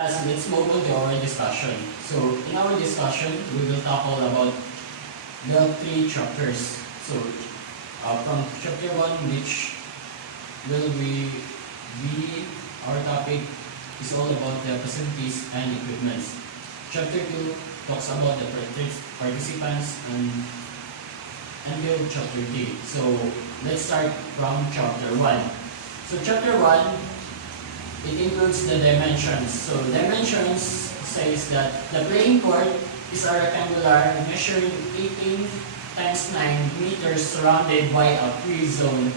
Let's move on to our discussion. So, in our discussion, we will tackle about the three chapters. So, from chapter 1, which will be our topic, is all about the facilities and equipments. Chapter 2 talks about the participants and chapter 3. So, let's start from chapter 1. So, chapter 1, it includes the dimensions. So dimensions says that the playing court is a rectangular measuring 18 times 9 meters surrounded by a free zone,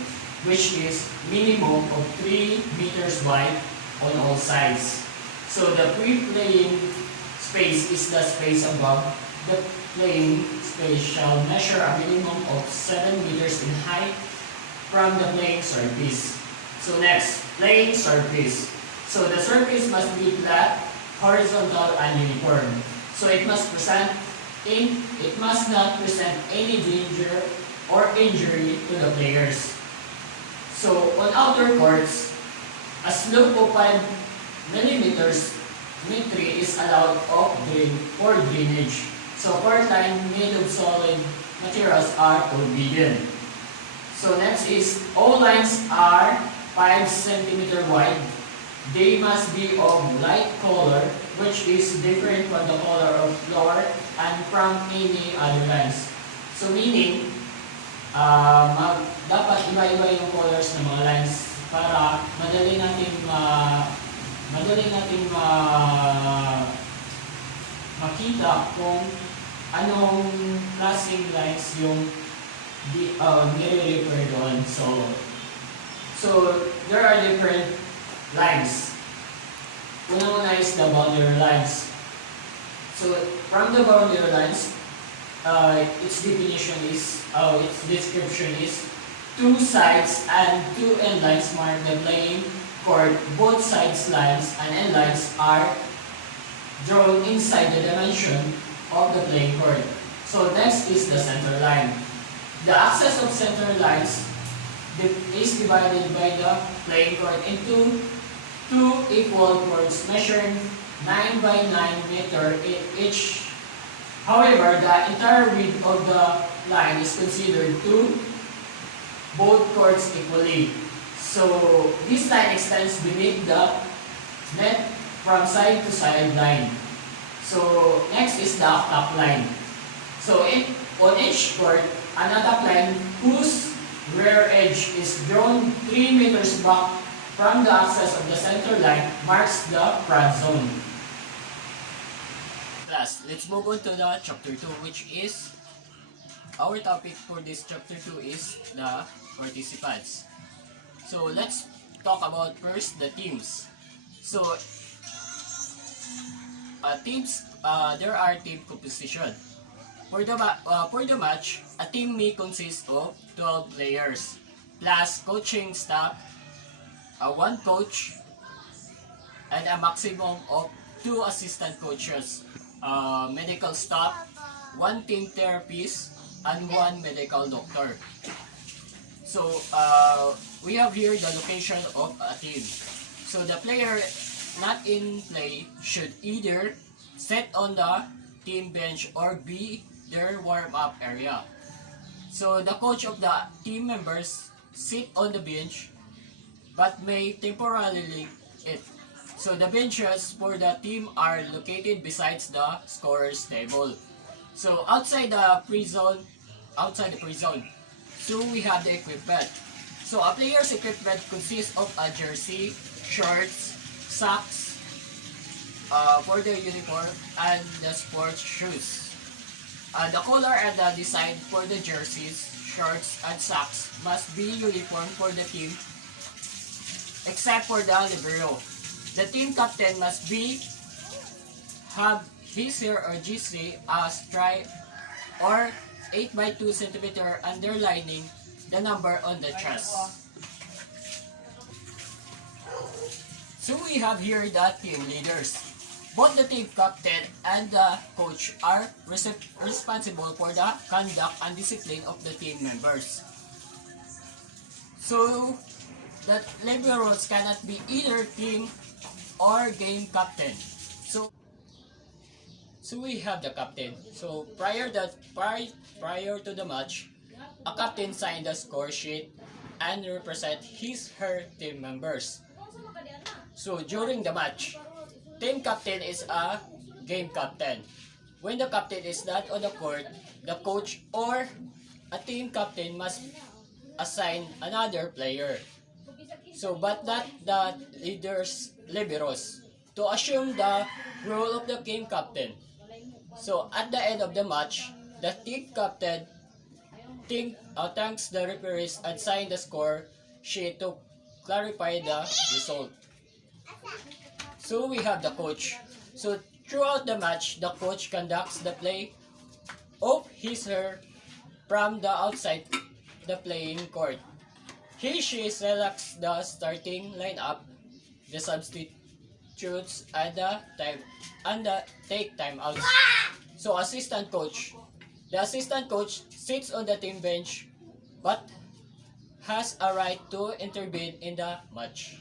which is minimum of 3 meters wide on all sides. So the free playing space is the space above. The playing space shall measure a minimum of 7 meters in height from the playing surface. So next, playing surface. So the surface must be flat, horizontal, and uniform. So it must not present any danger or injury to the players. So on outer courts, a slope of 5 millimeters symmetry is allowed for drainage. So court line made of solid materials are forbidden. So next is all lines are 5 cm wide. They must be of light color, which is different from the color of floor and from any other lines. So meaning, dapat iba-iba yung colors ng mga lines para madali natin makita kung anong klaseng lines yung nire-refer doon. So there are different lines. Una is the boundary lines. So from the boundary lines, its description is 2 sides and 2 end lines mark the playing court. Both sides lines and end lines are drawn inside the dimension of the playing court. So next is the center line. The axis of center lines is divided by the playing court into 2 equal courts measuring 9 by 9 meter each. However, the entire width of the line is considered to both courts equally. So this line extends beneath the net from side to side line. So next is the top line. So on each court, an attack line whose rear edge is drawn 3 meters back from the axis of the center line marks the front zone. Class, let's move on to the chapter 2, which is our topic for this chapter 2 is the participants. So let's talk about first the teams. So there are team composition. For the match, a team may consist of 12 players plus coaching staff, 1 coach, and a maximum of 2 assistant coaches, medical staff, 1 team therapist, and 1 medical doctor. So we have here the location of a team. So the player not in play should either sit on the team bench or be their warm-up area. So the coach of the team members sit on the bench but may temporarily it. So the benches for the team are located besides the scorer's table. So outside the free zone, so we have the equipment. So a player's equipment consists of a jersey, shorts, socks for the uniform, and the sports shoes. The color and the design for the jerseys, shorts, and socks must be uniform for the team except for the libero. The team captain must have his or GC a stripe or 8 by 2 cm underlining the number on the chest. So we have here the team leaders. Both the team captain and the coach are responsible for the conduct and discipline of the team members. So that liberals cannot be either team or game captain. So so we have the captain. So prior to the match, a captain signed the score sheet and represent his/her team members. So during the match, team captain is a game captain. When the captain is not on the court, the coach or a team captain must assign another player. So but not the liberos to assume the role of the game captain. So at the end of the match, the team captain thanks the referees and sign the score sheet to clarify the result. So we have the coach. So throughout the match, the coach conducts the play of his/her from the outside the playing court. She selects the starting lineup, the substitutes, and the take timeouts. So the assistant coach sits on the team bench, but has a right to intervene in the match.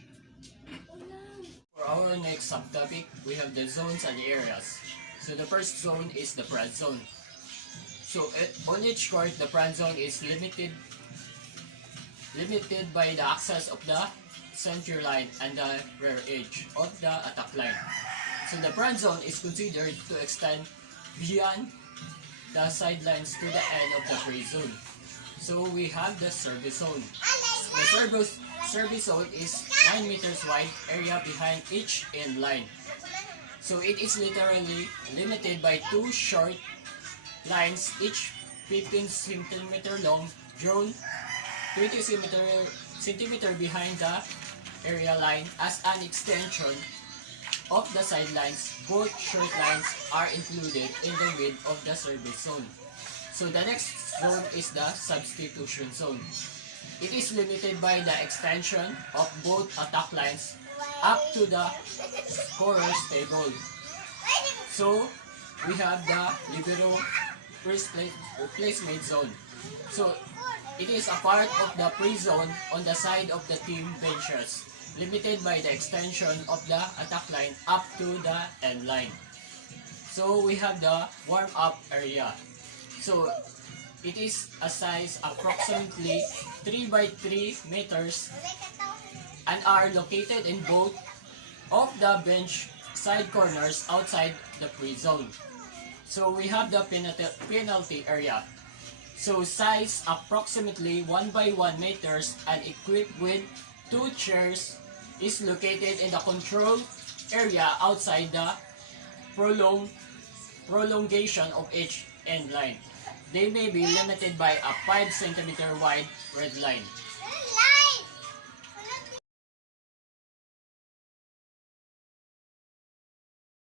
For our next subtopic, we have the zones and the areas. So the first zone is the front zone. So on each court, the front zone is limited by the access of the center line and the rear edge of the attack line. So the front zone is considered to extend beyond the sidelines to the end of the free zone. So we have the service zone. The service zone is 9 meters wide area behind each end line. So it is literally limited by two short lines, each 15 cm long, drawn 20 cm behind the area line as an extension of the sidelines. Both short lines are included in the width of the service zone. So the next zone is the substitution zone. It is limited by the extension of both attack lines up to the scorer's table. So we have the libero replacement zone. So it is a part of the free zone on the side of the team benches, limited by the extension of the attack line up to the end line. So we have the warm-up area. So it is a size approximately 3 by 3 meters and are located in both of the bench side corners outside the free zone. So we have the penalty area. So size approximately 1 by 1 meters and equipped with 2 chairs is located in the control area outside the prolongation of each end line. They may be limited by a 5 cm wide red line.